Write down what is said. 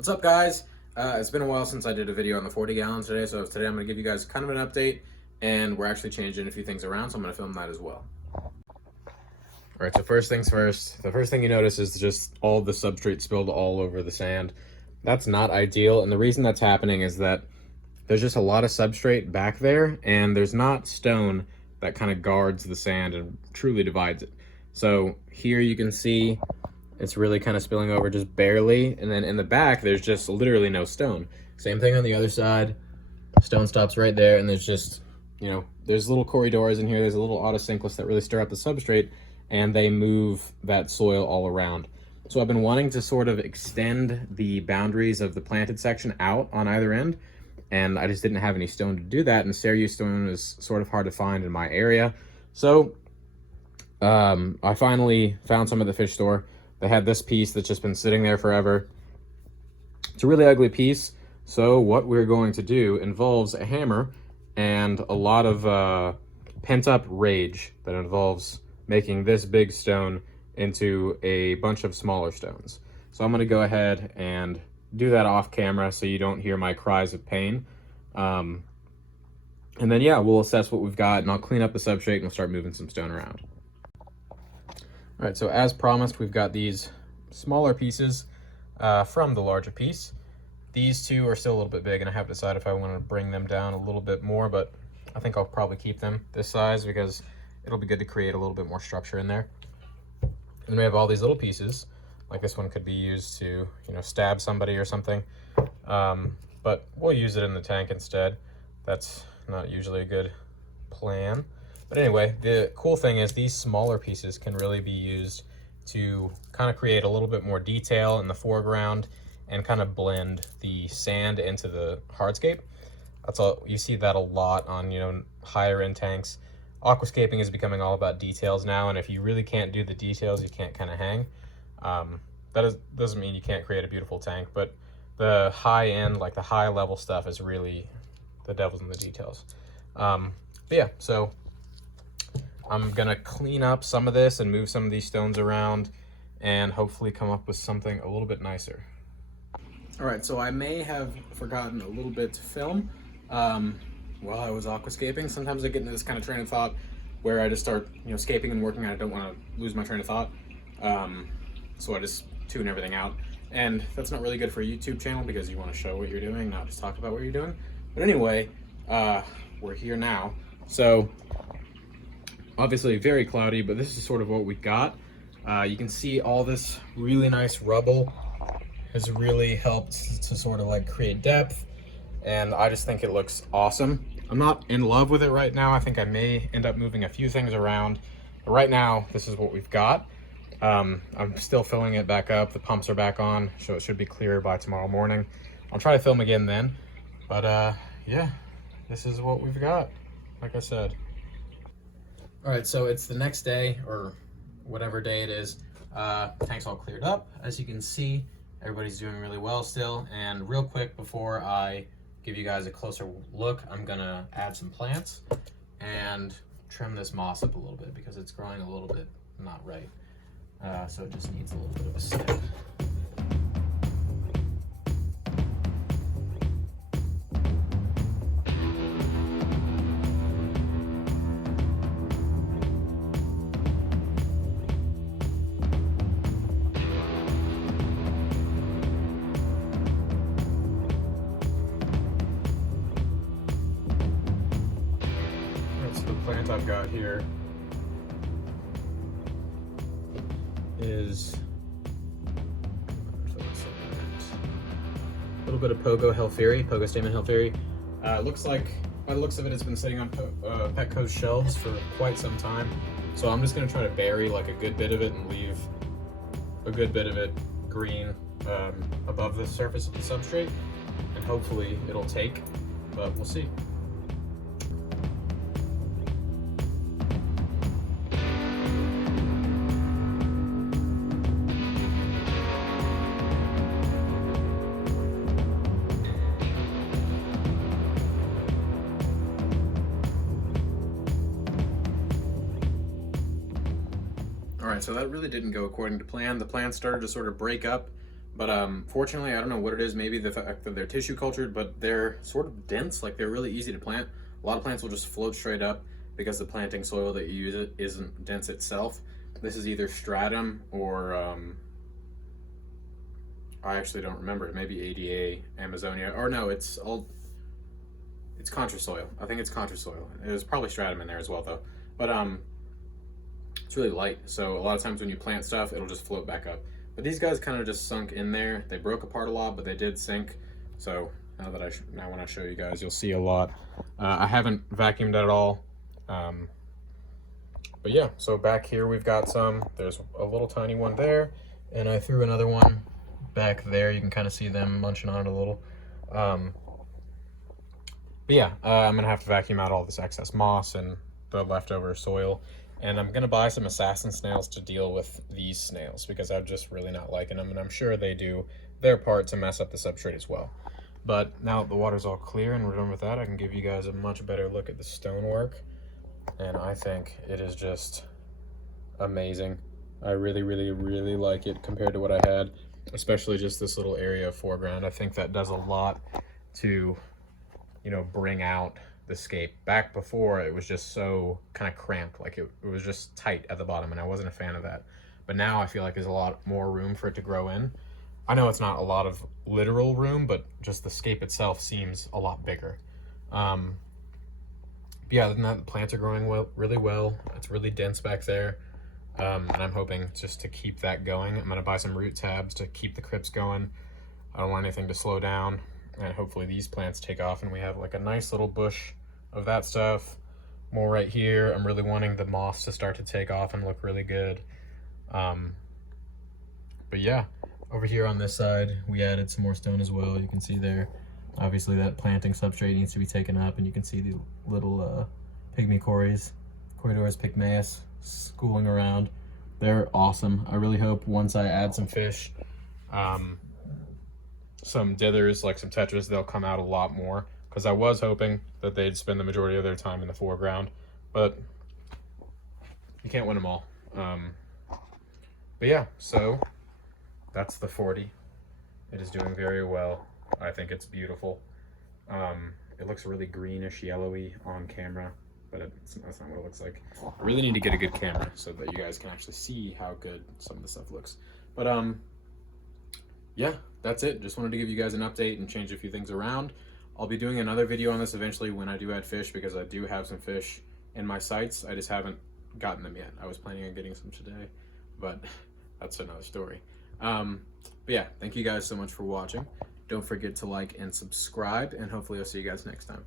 What's up, guys? It's been a while since I did a video on the 40 gallons today, so today I'm going to give you guys kind of an update, and we're actually changing a few things around, so I'm going to film that as well. Alright, so first things first, the first thing you notice is just all the substrate spilled all over the sand. That's not ideal, and the reason that's happening is that there's just a lot of substrate back there, and there's not stone that kind of guards the sand and truly divides it. So here you can see it's really kind of spilling over just barely, and then in the back there's just literally no stone. Same thing on the other side. Stone stops right there, and there's just, you know, there's little corridors in here. There's a little autosynclus that really stir up the substrate, and they move that soil all around. So I've been wanting to sort of extend the boundaries of the planted section out on either end, and I just didn't have any stone to do that, and seiryu stone is sort of hard to find in my area. So I finally found some at the fish store. They had this piece that's just been sitting there forever. It's a really ugly piece, so what we're going to do involves a hammer and a lot of pent-up rage that involves making this big stone into a bunch of smaller stones. So I'm going to go ahead and do that off camera so you don't hear my cries of pain. And then, yeah, we'll assess what we've got, and I'll clean up the substrate and we'll start moving some stone around. All right, so as promised, we've got these smaller pieces from the larger piece. These two are still a little bit big, and I have to decide if I want to bring them down a little bit more, but I think I'll probably keep them this size because it'll be good to create a little bit more structure in there. And then we have all these little pieces, like this one could be used to, you know, stab somebody or something, but we'll use it in the tank instead. That's not usually a good plan. But anyway, the cool thing is these smaller pieces can really be used to kind of create a little bit more detail in the foreground and kind of blend the sand into the hardscape. That's all, you see that a lot on, you know, higher end tanks. Aquascaping is becoming all about details now, and if you really can't do the details, you can't kind of hang. Doesn't mean you can't create a beautiful tank, but the high end, like the high level stuff is really the devil's in the details. But yeah, so I'm gonna clean up some of this and move some of these stones around and hopefully come up with something a little bit nicer. All right, so I may have forgotten a little bit to film while I was aquascaping. Sometimes I get into this kind of train of thought where I just start, you know, scaping and working, and I don't want to lose my train of thought. So I just tune everything out. And that's not really good for a YouTube channel because you want to show what you're doing, not just talk about what you're doing. But anyway, we're here now. So obviously very cloudy, but this is sort of what we got. You can see all this really nice rubble has really helped to sort of like create depth, and I just think it looks awesome. I'm not in love with it right now. I think I may end up moving a few things around, but right now this is what we've got. I'm still filling it back up. The pumps are back on, so it should be clear by tomorrow morning. I'll try to film again then, but yeah, this is what we've got, like I said. All right, so it's the next day, or whatever day it is. Tank's all cleared up. As you can see, everybody's doing really well still. And real quick, before I give you guys a closer look, I'm gonna add some plants and trim this moss up a little bit because it's growing a little bit not right. So it just needs a little bit of a snip. Plant I've got here is a little bit of Pogo Stamen Helferi. Looks like, by the looks of it, it's been sitting on Petco's shelves for quite some time. So I'm just going to try to bury like a good bit of it and leave a good bit of it green above the surface of the substrate, and hopefully it'll take, but we'll see. All right, so that really didn't go according to plan. The plan started to sort of break up But fortunately, I don't know what it is. Maybe the fact that they're tissue cultured, but they're sort of dense. Like, they're really easy to plant. A lot of plants will just float straight up because the planting soil that you use isn't dense itself. This is either stratum or I actually don't remember. It may be ADA Amazonia, or no, it's contra soil. I think it's contra soil. There's probably stratum in there as well, though. But it's really light, so a lot of times when you plant stuff, it'll just float back up. But these guys kind of just sunk in there. They broke apart a lot, but they did sink. So now when I show you guys, you'll see a lot. I haven't vacuumed at all. But yeah, so back here we've got some. There's a little tiny one there, and I threw another one back there. You can kind of see them munching on it a little. But yeah, I'm gonna have to vacuum out all this excess moss and the leftover soil. And I'm gonna buy some assassin snails to deal with these snails because I'm just really not liking them, and I'm sure they do their part to mess up the substrate as well. But now that the water's all clear and we're done with that, I can give you guys a much better look at the stonework. And I think it is just amazing. I really, really, really like it compared to what I had, especially just this little area of foreground. I think that does a lot to, you know, bring out the scape. Back before, it was just so kind of cramped, like it was just tight at the bottom, and I wasn't a fan of that. But now I feel like there's a lot more room for it to grow in. I know it's not a lot of literal room, but just the scape itself seems a lot bigger. Yeah, other than that, the plants are growing really well. It's really dense back there. And I'm hoping just to keep that going. I'm gonna buy some root tabs to keep the crypts going. I don't want anything to slow down. And hopefully these plants take off and we have like a nice little bush of that stuff. More right here. I'm really wanting the moss to start to take off and look really good. But yeah, over here on this side, we added some more stone as well. You can see there. Obviously that planting substrate needs to be taken up, and you can see the little pygmy corydors pygmaeus schooling around. They're awesome. I really hope once I add some fish, some dithers, like some tetras, they'll come out a lot more, because I was hoping that they'd spend the majority of their time in the foreground, but you can't win them all. But yeah, so that's the 40. It is doing very well. I think it's beautiful. It looks really greenish, yellowy on camera, but that's not what it looks like. I really need to get a good camera so that you guys can actually see how good some of the stuff looks. But yeah, that's it. Just wanted to give you guys an update and change a few things around. I'll be doing another video on this eventually when I do add fish, because I do have some fish in my sights. I just haven't gotten them yet. I was planning on getting some today, but that's another story. But yeah, thank you guys so much for watching. Don't forget to like and subscribe, and hopefully I'll see you guys next time.